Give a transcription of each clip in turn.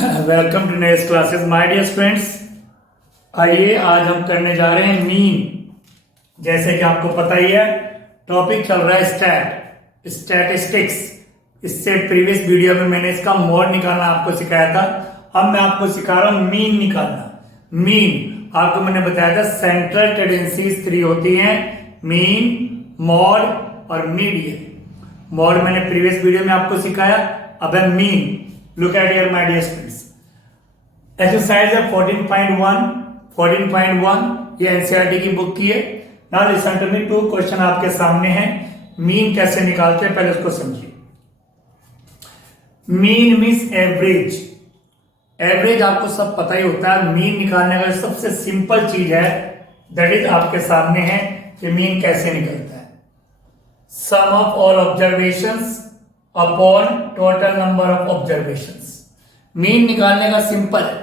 Welcome to next classes my dear students. आइए आज हम करने जा रहे हैं मीन। जैसे कि आपको पता ही है टॉपिक चल रहा है स्टैटिस्टिक्स। इससे प्रीवियस वीडियो में मैंने इसका मोड निकालना आपको सिखाया था। अब मैं आपको सिखा रहा हूं मीन निकालना। मीन आपको मैंने बताया था सेंट्रल टेंडेंसीज 3 होती हैं, मीन, मॉड और मीडियन। मॉड मैंने प्रीवियस वीडियो में आपको सिखाया। अब है mean. Look at here my dear students. Exercise है 14.1 ये एनसीईआरटी की बुक की है। Now listen to me, 2 question आपके सामने हैं। मीन कैसे निकालते हैं पहले उसको समझिए। Mean means average. एवरेज आपको सब पता ही होता है। मीन निकालने का सबसे सिंपल चीज है दैट इज आपके सामने है कि मीन कैसे निकलता है। Sum of all observations upon total number of observations. Mean निकालने का सिंपल है,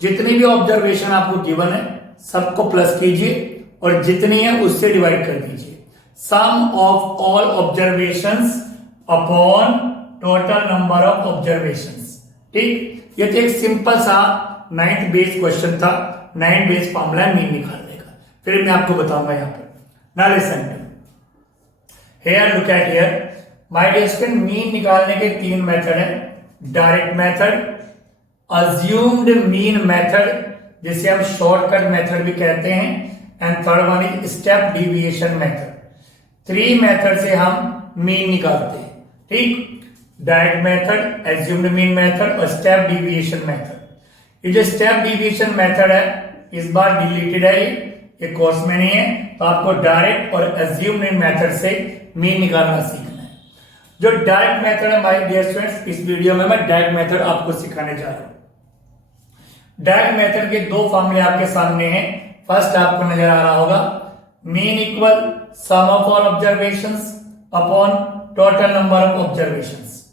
जितनी भी ऑब्जर्वेशन आपको गिवन है सबको प्लस कीजिए और जितनी है उससे डिवाइड कर दीजिए। Sum of all observations upon total number of observations. ठीक, ये तो एक सिंपल सा 9th बेस क्वेश्चन था, 9 बेस फॉर्मूला है मीन निकालने का। फिर मैं आपको बताऊंगा यहां पर। Now listen here, look at here my dear student. Mean निकालने के 3 मेथड हैं। Direct method, assumed mean method जिसे हम शॉर्टकट मेथड भी कहते हैं, and third one is step deviation method. 3 method से हम मीन निकालते हैं। ठीक, direct method, assumed mean method और स्टेप डिविएशन मेथड। ये जो स्टेप डिविएशन मेथड है इस बार डिलीटेड है, ये कोर्स में नहीं है, तो आपको डायरेक्ट और अज्यूम्ड मीन मेथड से मीन निकालना सीखना है। जो डायरेक्ट मेथड है माय डियर स्टूडेंट्स, इस वीडियो में मैं डायरेक्ट मेथड आपको सिखाने जा रहा हूं। डायरेक्ट मेथड के 2 फॉर्मूले आपके सामने हैं। फर्स्ट आपको नजर आ रहा होगा, mean equal some of all observations upon total number of observations.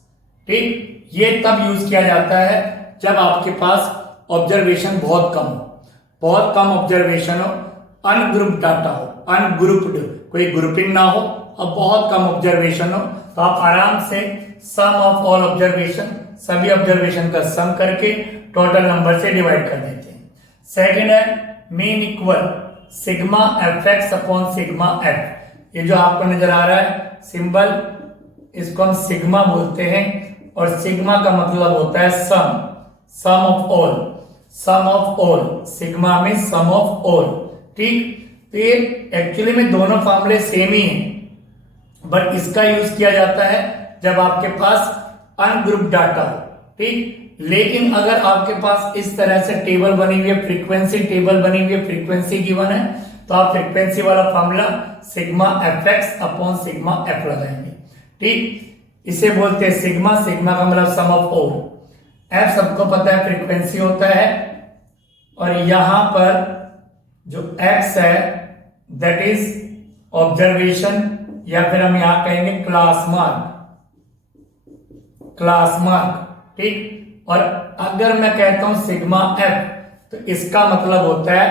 ठीक, ये तब यूज किया जाता है जब आपके पास ऑब्जर्वेशन बहुत कम हो, बहुत कम ऑब्जर्वेशन हो, अनग्रुप डाटा हो, अनग्रुप्ड, कोई ग्रुपिंग ना हो और बहुत कम ऑब्जर्वेशन हो, तो आप आराम से सम ऑफ ऑल ऑब्जर्वेशन, सभी ऑब्जर्वेशन का सम करके टोटल नंबर से डिवाइड कर देते हैं। सेकंड है mean equal sigma F X upon sigma F. ये जो आपको नजर आ रहा है सिंबल, इसको हम सिग्मा बोलते हैं और सिग्मा का मतलब होता है sum, sum of all, sum of all. Sigma में सम ऑफ ऑल। ठीक, तो ये एक्चुअली में दोनों फॉर्मूले सेम ही हैं, बट इसका यूज किया जाता है जब आपके पास अनग्रुप डाटा हो। ठीक, लेकिन अगर आपके पास इस तरह से टेबल बनी हुई है, फ्रीक्वेंसी टेबल बनी हुई है, फ्रीक्वेंसी गिवन है, तो आप फ्रीक्वेंसी वाला formula sigma F X upon sigma F लगाएंगे। ठीक, इसे बोलते हैं सिग्मा, सिग्मा का मतलब सम ऑफ ऑल। एफ सबको पता है फ्रीक्वेंसी होता है, और यहां पर जो एक्स है दैट इज ऑब्जर्वेशन, या फिर हम यहां कहेंगे क्लास मार्क, क्लास मार्क। ठीक, और अगर मैं कहता हूं सिग्मा एफ तो इसका मतलब होता है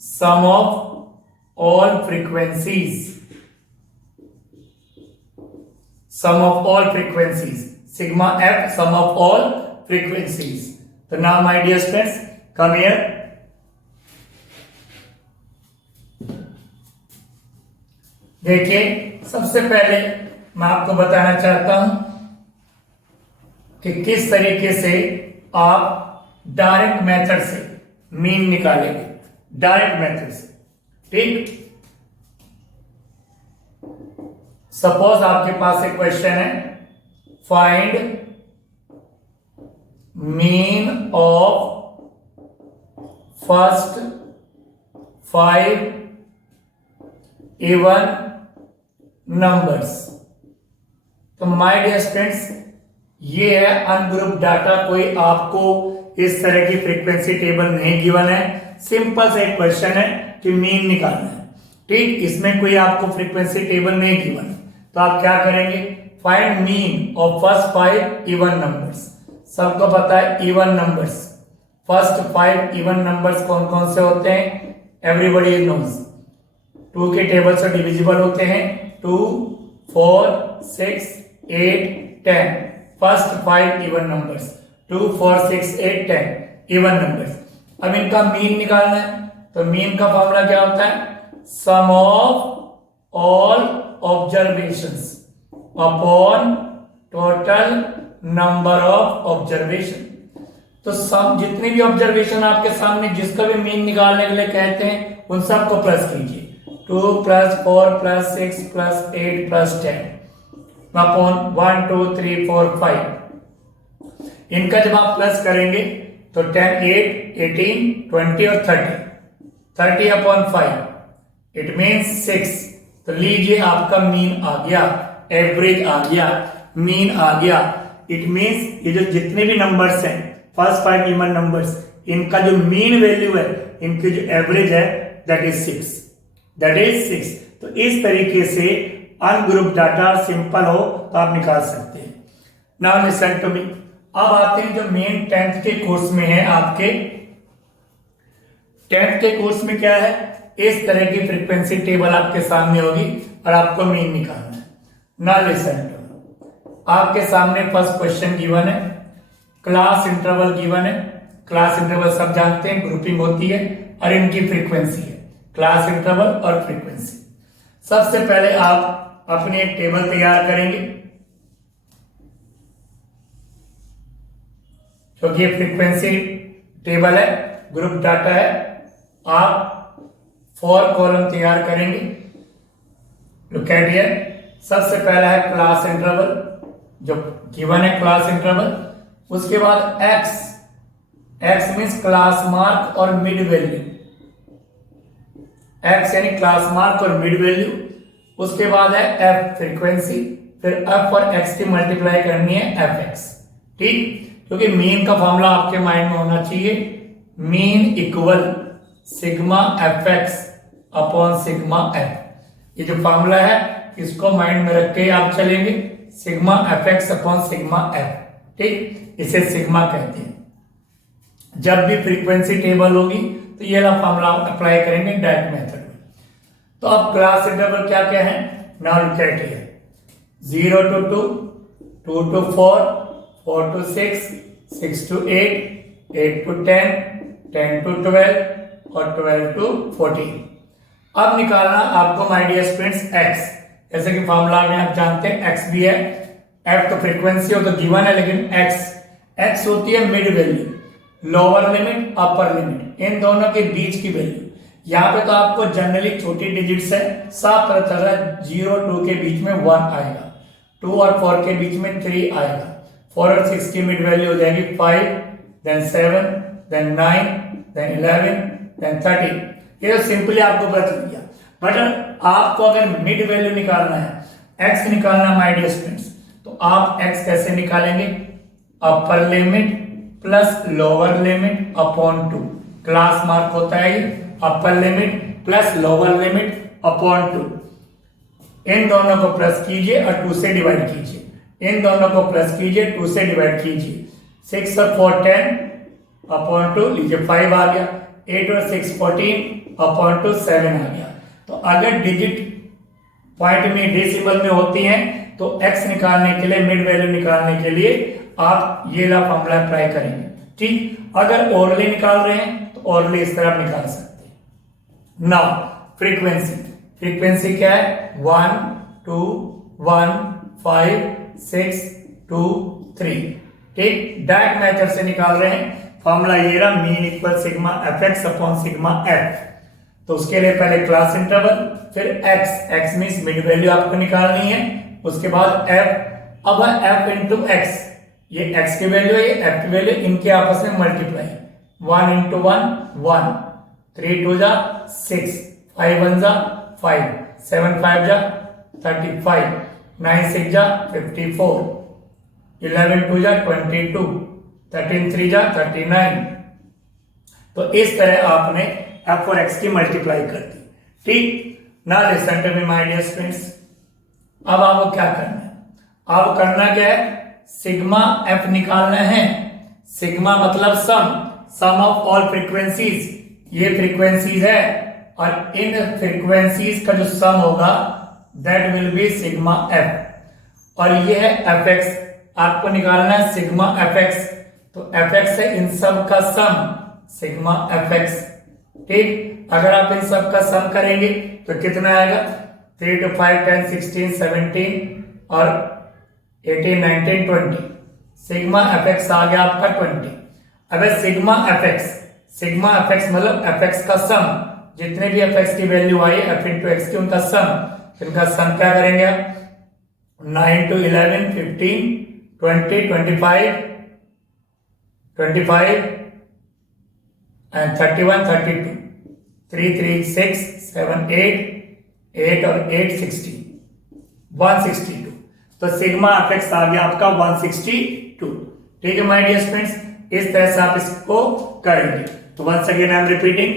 sum of all frequencies, sum of all frequencies. Sigma F sum of all frequencies. तो now my dear students come here. देखिए, सबसे पहले मैं आपको बताना चाहता हूं कि किस तरीके से आप डायरेक्ट मेथड से मीन निकालेंगे। डायरेक्ट मेथड से, ठीक, सपोज आपके पास एक क्वेश्चन है, find mean of first 5 even numbers. तो माय डियर स्टूडेंट्स, ये है अनग्रुप डाटा। कोई आपको इस तरह की फ्रीक्वेंसी टेबल नहीं गिवन है, सिंपल सा एक क्वेश्चन है कि मीन निकालना है। ठीक, इसमें कोई आपको फ्रीक्वेंसी टेबल नहीं गिवन है, तो आप क्या करेंगे, find mean of first 5 even numbers. सबको पता है even numbers, first 5 even numbers कौन कौन से होते हैं, एवरीबॉडी नोज। 2 के टेबल से डिविजिबल होते हैं, 2, 4, 6, 8, 10। First 5 even numbers. 2 4 6 8 10 even numbers. अब इनका मीन निकालना है, तो मीन का फॉर्मूला क्या होता है? Sum of all observations upon total number of observation. तो सब जितने भी ऑब्जर्वेशन आपके सामने जिसका भी मीन निकालने के लिए कहते हैं उन सबको प्लस कीजिए। 2 + 4 + 6 + 8 + 10 अपॉन 1 2 3 4 5। इनका जब आप प्लस करेंगे तो 10 8 18 20 और 30 अपॉन 5 इट मीन्स 6। तो लीजिए आपका मीन आ गया, एवरेज आ गया, मीन आ गया। इट मीन्स ये जो जितने भी नंबर्स हैं फर्स्ट 5 इवन नंबर्स, इनका जो मीन वैल्यू है, इनकी जो एवरेज है दैट इज 6। तो इस तरीके से अनग्रुप डाटा सिंपल हो तो आप निकाल सकते हैं। Now listen to me. अब आते हैं जो मेन 10th के कोर्स में है, आपके 10th के कोर्स में क्या है, इस तरह की फ्रीक्वेंसी टेबल आपके सामने होगी और आपको मीन निकालना है। Now listen to me. आपके सामने फर्स्ट क्वेश्चन गिवन है, क्लास इंटरवल गिवन है। क्लास इंटरवल सब जानते हैं, ग्रुपिंग होती है और इनकी फ्रीक्वेंसी है, क्लास इंटरवल और फ्रीक्वेंसी। सबसे पहले आप अपनी एक टेबल तैयार करेंगे, क्योंकि ये फ्रीक्वेंसी टेबल है, ग्रुप डाटा है। आप 4 कॉलम तैयार करेंगे। Look at here. सबसे पहला है क्लास इंटरवल जो गिवन है, क्लास इंटरवल। उसके बाद x मीन्स क्लास मार्क और मिड वैल्यू, x यानी क्लास मार्क और मिड वैल्यू। उसके बाद है f फ्रीक्वेंसी, फिर f और x की मल्टीप्लाई करनी है fx। ठीक, क्योंकि मीन का फॉर्मूला आपके माइंड में होना चाहिए, mean equal sigma fx upon sigma f। ये जो फॉर्मूला है इसको माइंड में रख के आप चलेंगे, sigma fx upon sigma f। ठीक, इसे सिग्मा कहते हैं। जब भी फ्रीक्वेंसी टेबल होगी तो ये वाला फॉर्मूला अप्लाई करेंगे डायरेक्ट मेथड में। तो अब क्लास इंटरवल क्या क्या है, now look at here. 0 to 2, 2 to 4, 4 to 6, 6 to 8, 8 to 10, 10 to 12 और 12 to 14। अब निकालना आपको माय डियर स्टूडेंट्स x, जैसे कि फॉर्मूला में आप जानते हैं x भी है, f तो फ्रीक्वेंसी हो तो गिवन है, लेकिन x होती है mid value, lower limit upper limit, इन दोनों के बीच की वैल्यू। यहाँ पे तो आपको जनरली छोटी डिजिट्स है, साफ पता चल रहा है 0 2 के बीच में 1 आएगा, 2 और 4 के बीच में 3 आएगा, 4 और 6 की मिड वैल्यू हो जाएगी 5, then 7, then 9, then 11, then 30। ये तो सिंपली आपको बता दिया। बट आपको अगर मिड वैल्यू निकालना है, x निकालना है माय डियर स्टूडेंट्स, तो आप x कैसे निकालेंगे? Upper limit plus lower limit upon 2। Class mark होता है ये, upper limit plus lower limit upon 2। इन दोनों को प्लस कीजिए और 2 से डिवाइड कीजिए, इन दोनों को प्लस कीजिए, 2 से डिवाइड कीजिए। 6 और 4 10 अपॉन 2, लीजिए 5 आ गया। 8 और 6 14 अपॉन 2 7 आ गया। तो अगर डिजिट पॉइंट में डेसिमल में होती हैं तो x निकालने के लिए, मिड वैल्यू निकालने के लिए आप ये ला फॉर्मूला अप्लाई करेंगे। ठीक, अगर ओरली निकाल रहे हैं तो ओरली इस तरह निकाल सकते हैं। नाउ फ्रीक्वेंसी क्या है? 1 2 1 5 6 2 3। ठीक, डायरेक्ट मेथड से निकाल रहे हैं। फॉर्मूला ये रहा, mean equal sigma fx upon sigma f। तो उसके लिए पहले क्लास इंटरवल, फिर x मीन्स मिड वैल्यू आपको निकालनी है, उसके बाद f। अब है f इंटू x, ये x की वैल्यू है, ये f की वैल्यू, इनके आपस में मल्टीप्लाई। 1 इंटू 1 1, 3 2 जा 6, 5 1 जा 5, 7 5 जा 35, 9 6 जा 54, 11 2 जा 22, 13 3 जा 39। तो इस तरह आपने f और x की मल्टीप्लाई कर दी। ठीक, now listen to me my dear students. अब आपको क्या करना है? अब करना क्या है? सिग्मा f निकालना है। सिग्मा मतलब सम ऑफ ऑल फ्रीक्वेंसीज, ये फ्रीक्वेंसीज है और इन फ्रीक्वेंसीज का जो सम होगा that will be sigma f, और ये है fx। आपको निकालना है सिग्मा fx। तो एफ एक्स है इन सब का सम सिग्मा एफ एक्स। ठीक, अगर आप इन सब का सम करेंगे तो कितना आएगा 3 to 5 10 16 17 और 18 19 20 सिग्मा एफ एक्स आ गया आपका 20। अब सिग्मा एफ एक्स मतलब एफ एक्स का सम, जितने भी एफ एक्स की value I F into x की उनका सम, इनका सम क्या करेंगे आप 9 to 11 15 20 25 25 and 31 32 3 3 6 7 8 8 और 8 16 162। तो सिग्मा एफ एक्स आ गया आपका 162। ठीक है माय डियर स्टूडेंट्स, इस तरह से आप इसको करेंगे। तो once again I am repeating,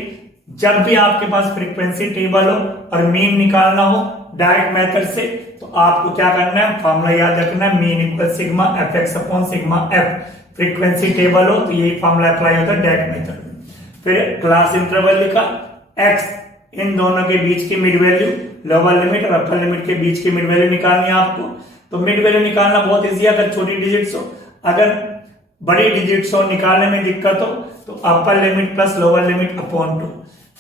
जब भी आपके पास फ्रीक्वेंसी टेबल हो और मीन निकालना हो डायरेक्ट मेथड से, तो आपको क्या करना है, फॉर्मूला याद रखना है, mean equal sigma F X upon sigma F. Frequency table हो तो यही फॉर्मूला अप्लाई होता है डायरेक्ट मेथड में। फिर क्लास इंटरवल लिखा, एक्स इन दोनों के बीच की मिड वैल्यू, लोअर लिमिट और अपर लिमिट के बीच की मिड वैल्यू निकालनी है आपको। तो मिड वैल्यू निकालना बहुत इजी है अगर छोटी डिजिट्स हो। अगर बड़ी डिजिट्स हो निकालने में दिक्कत हो तो upper limit plus lower limit upon 2,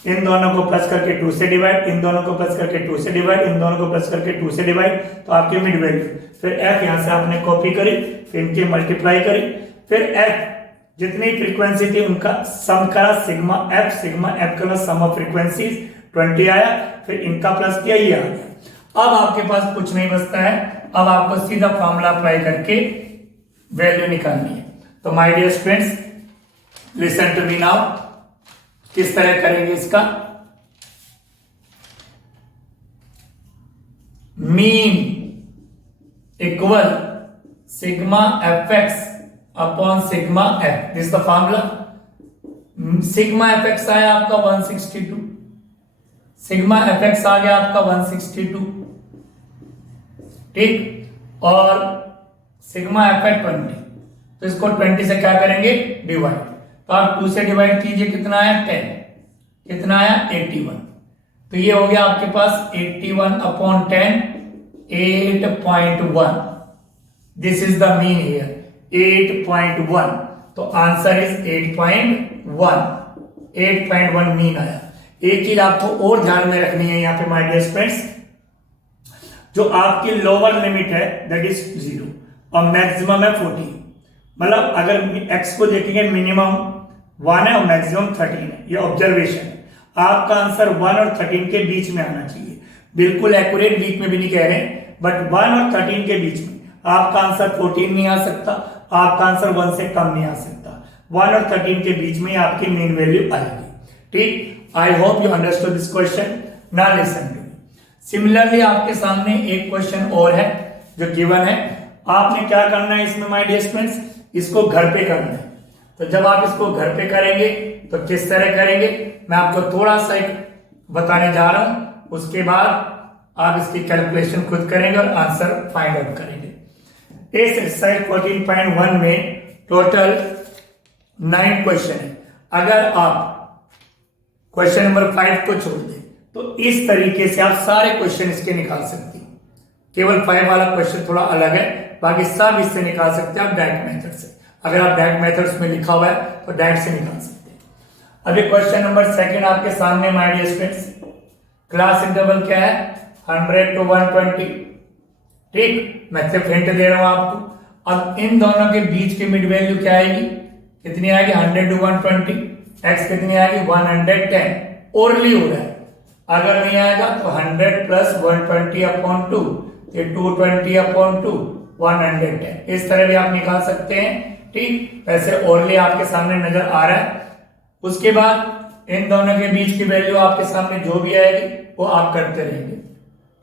इन दोनों को प्लस करके 2 से डिवाइड, इन दोनों को प्लस करके 2 से डिवाइड, इन दोनों को प्लस करके 2 से डिवाइड, तो आपकी मिड वैल्यू। फिर एफ यहां से आपने कॉपी करी, फिर इनकी मल्टीप्लाई करी, फिर एफ जितनी फ्रीक्वेंसी थी उनका सम करा सिग्मा एफ का सम ऑफ फ्रीक्वेंसीज 20 आया, फिर इनका प्लस किया, ये आ गया। अब आपके पास कुछ नहीं बचता है, अब आपको सीधा फॉर्मूला अप्लाई करके वैल्यू निकालनी है। तो my dear students listen to me now, किस तरह करेंगे इसका। Mean equal sigma F X upon sigma F, this the formula. Sigma F X आया आपका 162, सिग्मा एफ एक्स आ गया आपका 162, ठीक, और सिग्मा एफ है 20, तो इसको 20 से क्या करेंगे डिवाइड, तो आप 2 से डिवाइड कीजिए, कितना आया 10, कितना आया 81, तो ये हो गया आपके पास 81 upon 10 8.1, this is the mean here 8.1, तो आंसर इज 8.1 मीन आया। एक चीज आपको और ध्यान में रखनी है यहाँ पे माय डियर फ्रेंड्स, जो आपकी लोअर लिमिट है दैट इज 0 और मैक्सिमम है 40, मतलब अगर x को देखेंगे मिनिमम 1 है और मैक्सिमम 13 है, ये ऑब्जर्वेशन है। आपका आंसर 1 और 13 के बीच में आना चाहिए, बिल्कुल एक्यूरेट बीच में भी नहीं कह रहे हैं, बट 1 और 13 के बीच में। आपका आंसर 14 नहीं आ सकता, आपका आंसर 1 से कम नहीं आ सकता, 1 और 13 के बीच में आपकी मेन वैल्यू आएगी। ठीक, I hope you understood this question. Now listen to me. Similarly आपके सामने एक क्वेश्चन और है जो गिवन है, आपने क्या करना है इसमें माय डियर स्टूडेंट्स, इसको घर पे करना है। तो जब आप इसको घर पे करेंगे तो किस तरह करेंगे मैं आपको थोड़ा सा एक बताने जा रहा हूं, उसके बाद आप इसकी कैलकुलेशन खुद करेंगे और आंसर फाइंड आउट करेंगे। इस एक्सरसाइज 14.1 में टोटल 9 क्वेश्चन है। अगर आप क्वेश्चन नंबर 5 को छोड़ दें तो इस तरीके से आप सारे क्वेश्चन इसके निकाल सकते हैं। केवल 5 वाला क्वेश्चन थोड़ा अलग है, बाकी सब इससे निकाल सकते हैं आप डायरेक्ट मेथड से। अगर आप डायरेक्ट मेथड्स में लिखा हुआ है तो डायरेक्ट से निकाल सकते हैं। अभी क्वेश्चन नंबर 2 आपके सामने my dear students, class interval क्या है 100 to 120, ठीक, मैं सिर्फ हिंट दे रहा हूं आपको। अब इन दोनों के बीच की मिड वैल्यू क्या आएगी, कितनी आएगी 100 to 120, एक्स कितनी आएगी 110, ओरली हो रहा है, अगर नहीं आएगा तो 100 प्लस 120 अपॉन 2, ये 220 अपॉन 2 110, इस तरह भी आप निकाल सकते हैं। ठीक, वैसे ओरली आपके सामने नजर आ रहा है। उसके बाद इन दोनों के बीच की वैल्यू आपके सामने जो भी आएगी वो आप करते रहेंगे।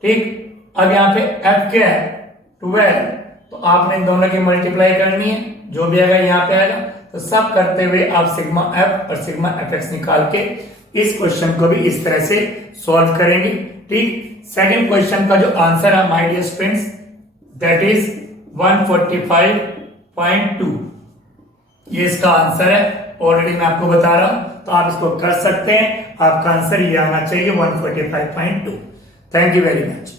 ठीक, अब यहाँ पे f क्या है 12, तो आपने इन दोनों की मल्टीप्लाई करनी है, जो भी आएगा यहाँ पे आएगा, तो सब करते हुए आप सिग्मा f और सिग्मा fx निकाल के इस क्वेश्चन को भी इस तरह से सॉल्व करेंगे। ठीक, सेकंड क्वेश्चन का जो आंसर है my dear students that is 145.2, ये इसका आंसर है, ऑलरेडी मैं आपको बता रहा हूं, तो आप इसको कर सकते हैं। आपका आंसर ये आना चाहिए 145.2। Thank you very much.